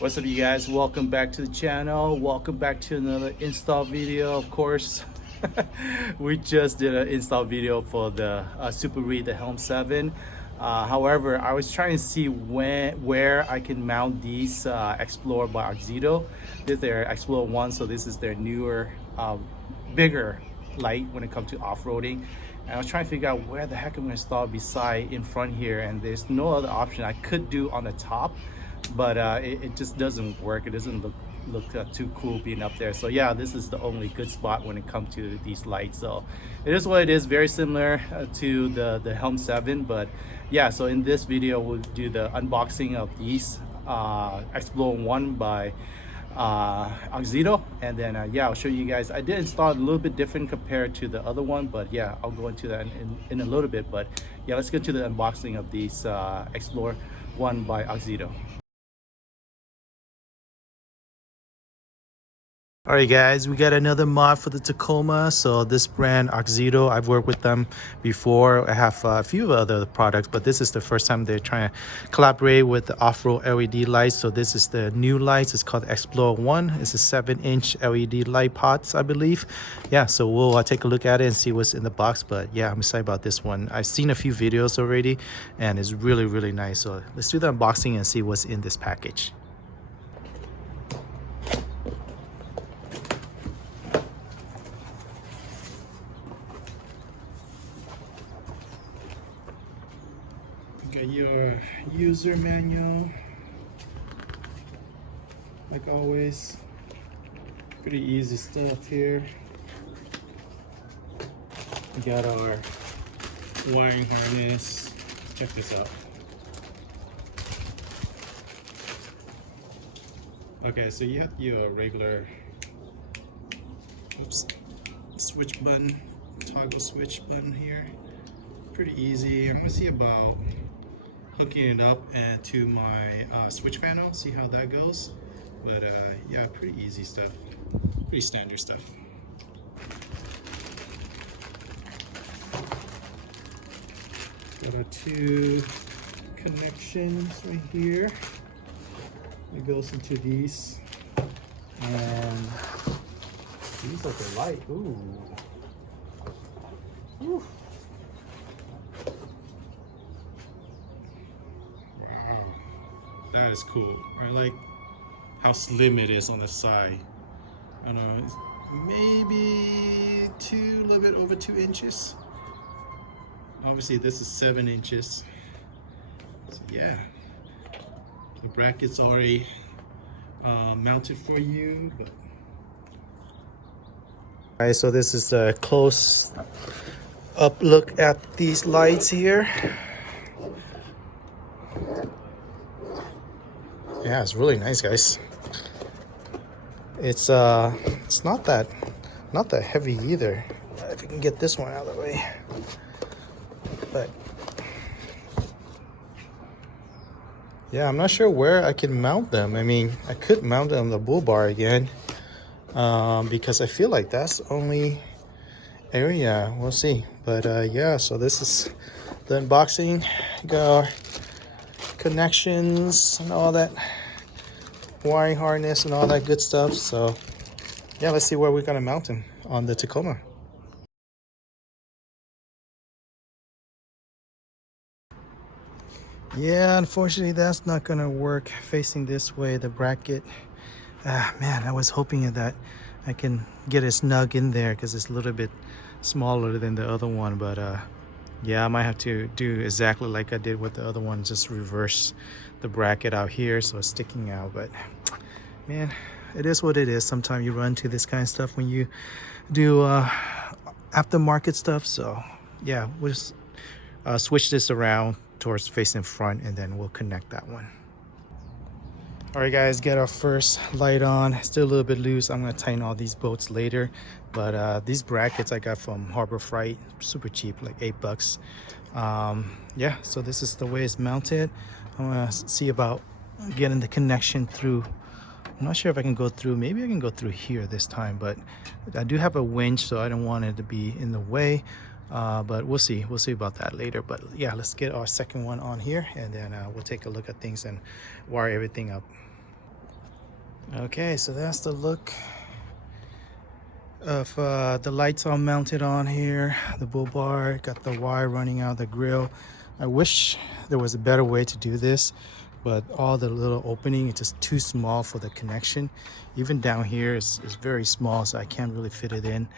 What's up, you guys? Welcome back to the channel. Welcome back to another install video. Of course, we just did an install video for the Super Read, the Helm 7. However, I was trying to see where I can mount these X-Plore by Auxito. This is their X-Plore 1, so this is their newer, bigger light when it comes to off-roading. And I was trying to figure out where the heck I'm going to install beside in front here, and there's no other option I could do on the top, but it just doesn't work. It doesn't look too cool being up there. So yeah, this is the only good spot when it comes to these lights. So it is what it is, very similar to the Helm 7. But yeah, so in this video we'll do the unboxing of these X-Plore 1 by Auxito, and then yeah, I'll show you guys. I did install it a little bit different compared to the other one, but yeah, I'll go into that in a little bit. But yeah, let's get to the unboxing of these X-Plore 1 by Auxito. Alright guys, we got another mod for the Tacoma. So this brand Auxito, I've worked with them before. I have a few other products, but this is the first time they're trying to collaborate with the off-road LED lights. So this is the new lights. It's called X-Plore 1. It's a 7-inch LED light pods, I believe. Yeah, so we'll take a look at it and see what's in the box. But yeah, I'm excited about this one. I've seen a few videos already and it's really nice. So let's do the unboxing and see what's in this package. Got your user manual, like always. Pretty easy stuff here. We got our wiring harness. Check this out. Okay, so you have your regular switch button, toggle switch button here. Pretty easy. I'm gonna see about hooking it up and to my switch panel, see how that goes. But yeah, pretty easy stuff, pretty standard stuff. Got our two connections right here. It goes into these, and these are the light. Ooh. Ooh. That is cool. I like how slim it is on the side. I don't know, it's maybe a little bit over 2 inches. Obviously this is 7 inches. So yeah, the bracket's already mounted for you. Alright, so this is a close up look at these lights here. Yeah, it's really nice, guys. It's not that heavy either. If you can get this one out of the way. But yeah, I'm not sure where I can mount them. I mean, I could mount them on the bull bar again, because I feel like that's the only area. We'll see. But yeah, so this is the unboxing. Got our connections and all that, wiring harness and all that good stuff. So yeah, let's see where we're gonna mount them on the Tacoma. Yeah, unfortunately that's not gonna work facing this way, the bracket. Man, I was hoping that I can get it snug in there because it's a little bit smaller than the other one, but yeah, I might have to do exactly like I did with the other one, just reverse the bracket out here so it's sticking out. But man, it is what it is. Sometimes you run into this kind of stuff when you do aftermarket stuff. So yeah, we'll just switch this around towards facing front and then we'll connect that one. All right guys, get our first light on. Still a little bit loose. I'm gonna tighten all these bolts later, but these brackets I got from Harbor Freight, super cheap, like $8. Yeah, so this is the way it's mounted. I'm gonna see about getting the connection through. I'm not sure if I can go through. Maybe I can go through here this time, but I do have a winch, so I don't want it to be in the way. But we'll see about that later. But yeah, let's get our second one on here, and then we'll take a look at things and wire everything up. Okay, so that's the look of the lights all mounted on here. The bull bar, got the wire running out of the grill. I wish there was a better way to do this, but all the little opening is just too small for the connection. Even down here is very small, so I can't really fit it in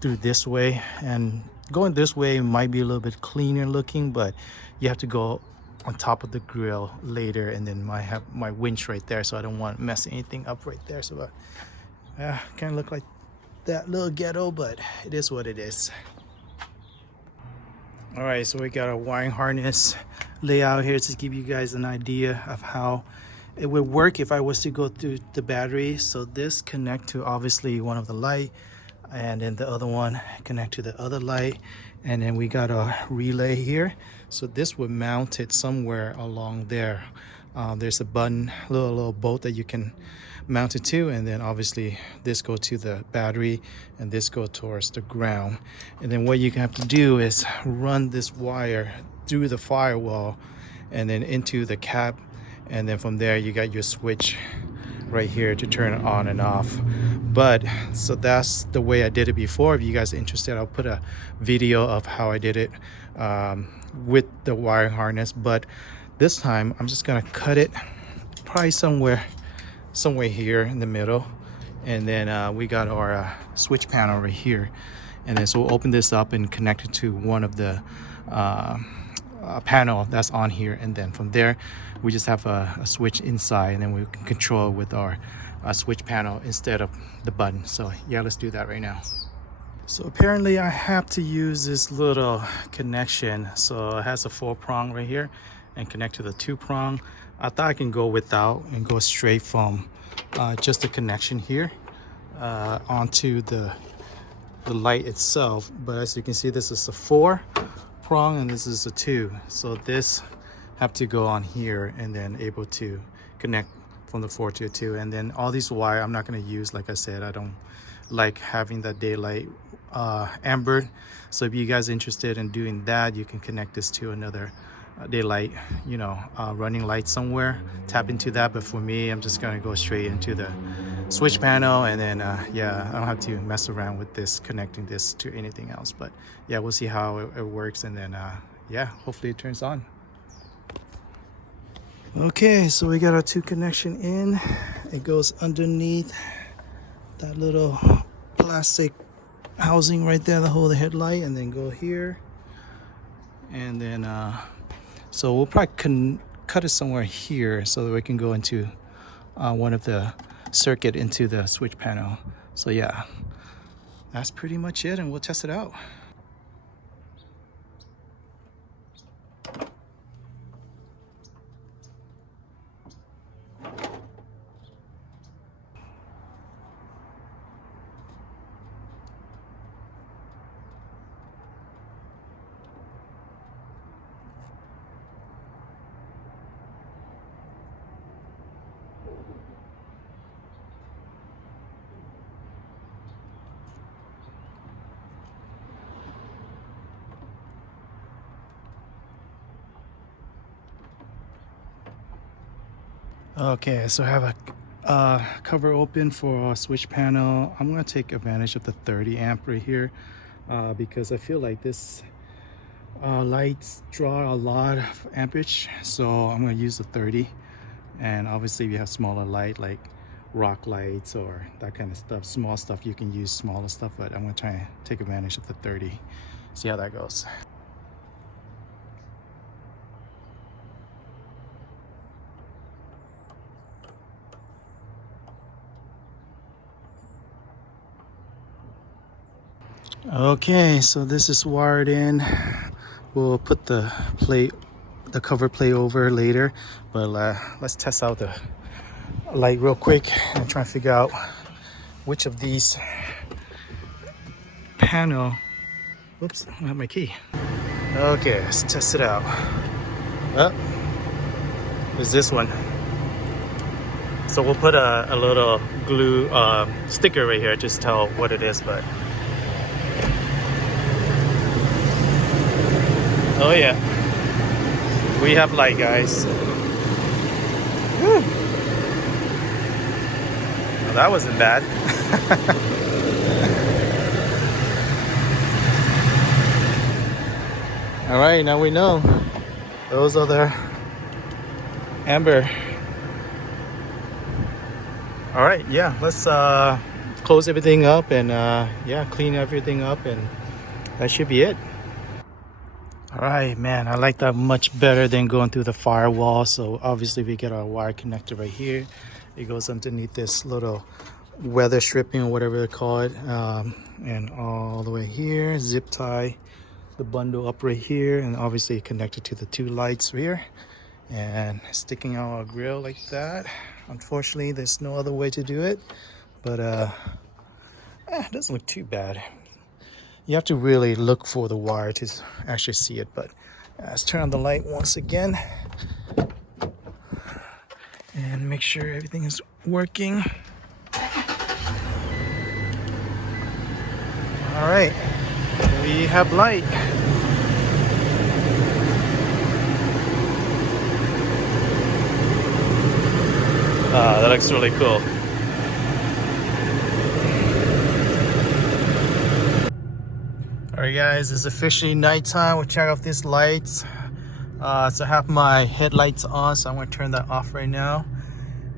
through this way. And going this way might be a little bit cleaner looking, but you have to go on top of the grill later, and then I have my winch right there, so I don't want to mess anything up right there. So kind of look like that little ghetto, but it is what it is. All right, so we got a wiring harness layout here to give you guys an idea of how it would work if I was to go through the battery. So this connect to obviously one of the light, and then the other one connect to the other light, and then we got a relay here. So this would mount it somewhere along there. There's a button, little bolt that you can mount it to, and then obviously this go to the battery and this go towards the ground. And then what you have to do is run this wire through the firewall and then into the cap, and then from there you got your switch right here to turn it on and off. But so that's the way I did it before. If you guys are interested, I'll put a video of how I did it with the wiring harness. But this time I'm just gonna cut it probably somewhere here in the middle, and then we got our switch panel right here, and then so we'll open this up and connect it to one of the panel that's on here, and then from there we just have a switch inside, and then we can control with our switch panel instead of the button. So yeah, let's do that right now. So apparently I have to use this little connection. So it has a 4-prong right here and connect to the 2-prong. I thought I can go without and go straight from just the connection here onto the light itself. But as you can see, this is a 4-prong and this is a 2. So this have to go on here and then able to connect from the 4 to a 2. And then all these wire I'm not going to use. Like I said, I don't like having that daylight amber. So if you guys are interested in doing that, you can connect this to another daylight, you know, running light somewhere, tap into that. But for me, I'm just gonna go straight into the switch panel, and then yeah, I don't have to mess around with this, connecting this to anything else. But yeah, we'll see how it works, and then yeah, hopefully it turns on. Okay, so we got our 2 connection in. It goes underneath that little plastic housing right there to hold the headlight, and then go here, and then so we'll probably cut it somewhere here so that we can go into one of the circuit into the switch panel. So yeah, that's pretty much it, and we'll test it out. Okay, so I have a cover open for our switch panel. I'm going to take advantage of the 30 amp right here because I feel like this lights draw a lot of amperage, so I'm going to use the 30. And obviously if you have smaller light like rock lights or that kind of stuff, small stuff, you can use smaller stuff, but I'm going to try and take advantage of the 30, see how that goes. Okay, so this is wired in. We'll put the cover plate over later, but let's test out the light real quick and try and figure out which of these panel. Oops, I don't have my key. Okay, let's test it out. Oh, it's this one. So we'll put a little glue sticker right here just to tell what it is, but oh yeah, we have light, guys. Woo. that wasn't bad. All right, now we know. Those are the amber. All right, yeah, let's close everything up and yeah, clean everything up, and that should be it. All right, man, I like that much better than going through the firewall. So obviously we get our wire connector right here. It goes underneath this little weather stripping or whatever they call it, and all the way here, zip tie the bundle up right here, and obviously connected to the two lights here, and sticking out our grill like that. Unfortunately, there's no other way to do it, but it doesn't look too bad. You have to really look for the wire to actually see it. But let's turn on the light once again and make sure everything is working. All right, we have light. That looks really cool. Alright guys, it's officially nighttime. We'll check off these lights. So I have my headlights on, so I'm going to turn that off right now.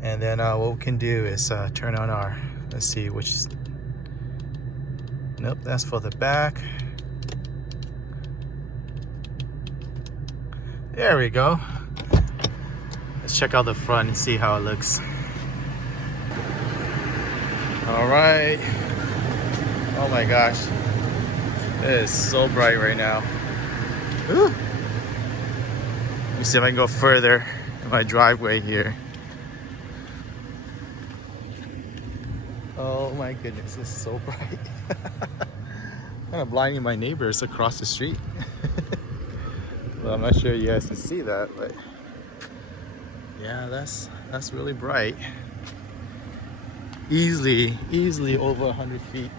And then what we can do is turn on our, let's see which, nope, that's for the back. There we go. Let's check out the front and see how it looks. Alright. Oh my gosh. It is so bright right now. Woo. Let me see if I can go further in my driveway here. Oh my goodness, it's so bright. Kind of blinding my neighbors across the street. Well, I'm not sure you guys can see that, but yeah, that's really bright. Easily over 100 feet.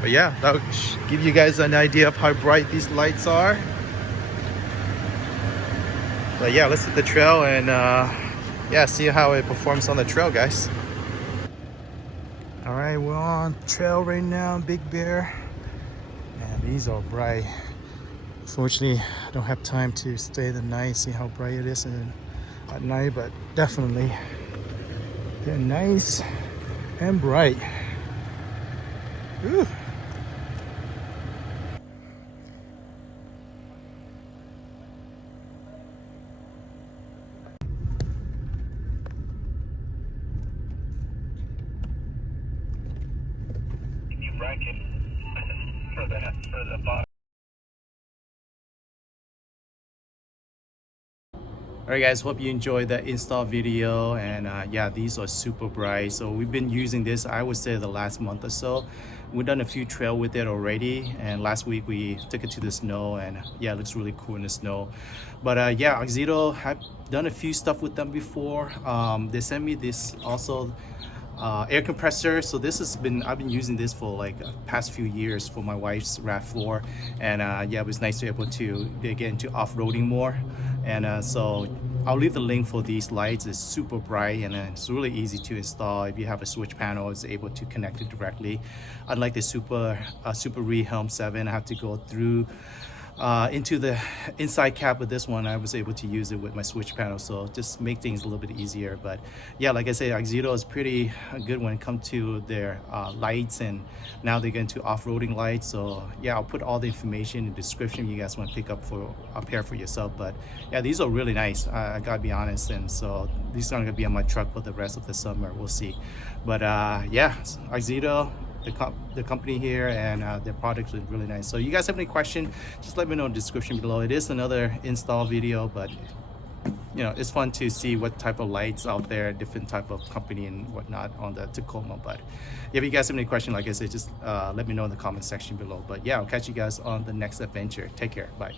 But yeah, that will give you guys an idea of how bright these lights are. But yeah, let's hit the trail and yeah, see how it performs on the trail, guys. All right, we're on trail right now, Big Bear. Man, these are bright. Unfortunately, I don't have time to stay the night, see how bright it is at night, but definitely they're nice and bright. Whew. Bracket for the box. Alright guys, hope you enjoyed that install video, and yeah, these are super bright. So we've been using this, I would say, the last month or so. We've done a few trail with it already, and last week we took it to the snow, and yeah, it looks really cool in the snow. But yeah, Auxito, have done a few stuff with them before. They sent me this also air compressor. So this has been, I've been using this for like past few years for my wife's RAV4, and yeah, it was nice to be able to get into off-roading more. And so I'll leave the link for these lights. It's super bright, and it's really easy to install. If you have a switch panel, it's able to connect it directly. Unlike the Super Helm 7, I have to go through into the inside cap. With this one, I was able to use it with my switch panel, so just make things a little bit easier. But yeah, like I say, Auxito is pretty good when it comes to their lights, and now they're getting to off-roading lights. So yeah, I'll put all the information in the description if you guys want to pick up for a pair for yourself. But yeah, these are really nice, I gotta be honest, and so these are gonna be on my truck for the rest of the summer. We'll see. But yeah, Auxito, the company here, and their products are really nice. So you guys have any question, just let me know in the description below. It is another install video, but you know, it's fun to see what type of lights out there, different type of company and whatnot on the Tacoma. But if you guys have any question, like I said, just let me know in the comment section below. But yeah, I'll catch you guys on the next adventure. Take care. Bye.